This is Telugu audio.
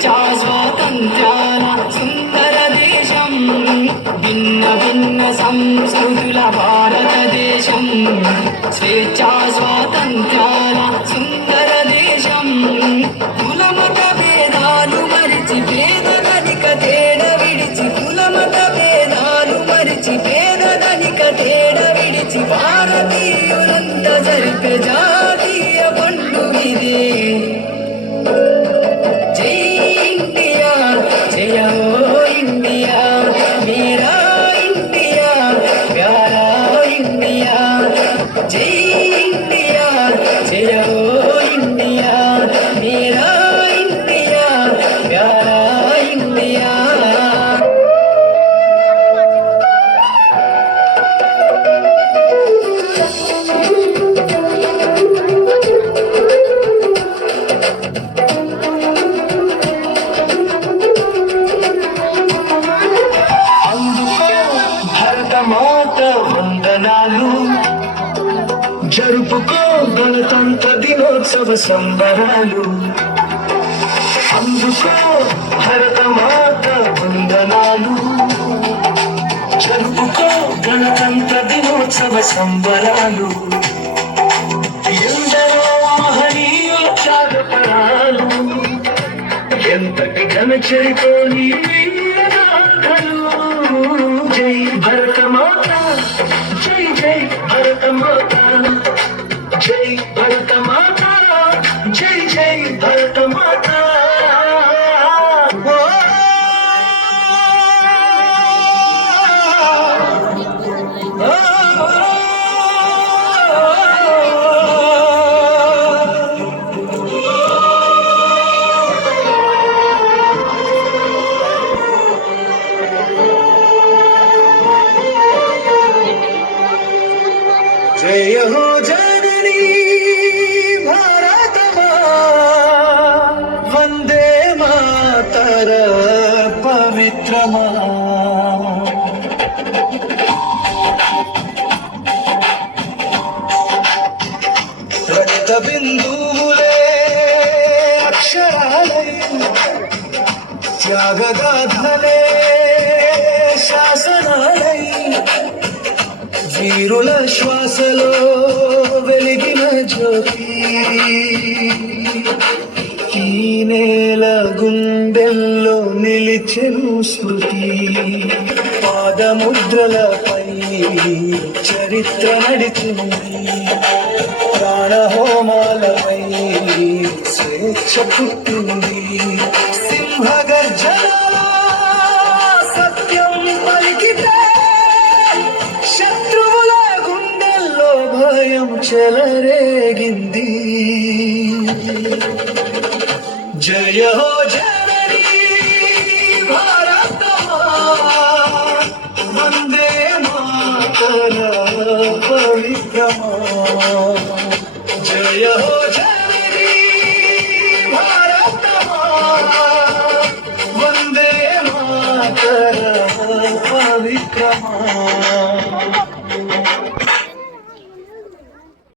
స్వేచ్ఛా స్వాతంత్ర్యాల సుందర దేశం, భిన్న భిన్న సంస్కృతుల భారతదేశం, స్వేచ్ఛా స్వాతంత్ర్యాల సుందర దేశం. కులమత భేదాలు మరిచి పేదధనిక తేడ విడిచి, కులమత భేదాలు మరిచి పేదధనిక తేడ విడిచి, భారతీయులంతా జరిపే జాతీయ పండుగిదే. జై ఇండియా, జయ హో ఇండియా, మేరా ఇండియా, ప్యారా ఇండియా. జై ఇండియా, జయ హో ఇండియా, మేరా ఇండియా, ప్యారా ఇండియా. మాత వందనాలు, జరుపుకో గణతంత్ర దినోత్సవ సంబరాలు. అందుకో భరత మాత వందనాలు, జరుపుకో గణతంత్ర దినోత్సవ సంబరాలు. ఎందరో మహనీయుల త్యాగపరాలు, ఎంతటి ఘన చరితోని జై భరత మాత, జై జై భరత మాత, జై భరత మాత, జై జై భరత మాత. జయ హో జననీ భారత మాత, వందే మాతర పవిత్ర మా. రక్త బిందువులే అక్షరాలై, త్యాగగాథలే శాసనాలై, వీరుల శ్వాసలో వెలిగిన జ్యోతి, ఈ నేల గుండెల్లో నిలిచెను స్మృతి. పాదముద్రలపై చరిత్ర నడిచింది, ప్రాణహోమాలపై స్వేచ్ఛ పుట్టింది. సింహగర్జన సత్యం పలికితే, శత్రువుల గుండెల్లో భయం చెలరేగింది. జయ హో జననీ భారత మాత, వందే మాతర పవిత్ర మా. జయ హో జననీ భారత మాత, వందే మాతర పవిత్ర మా.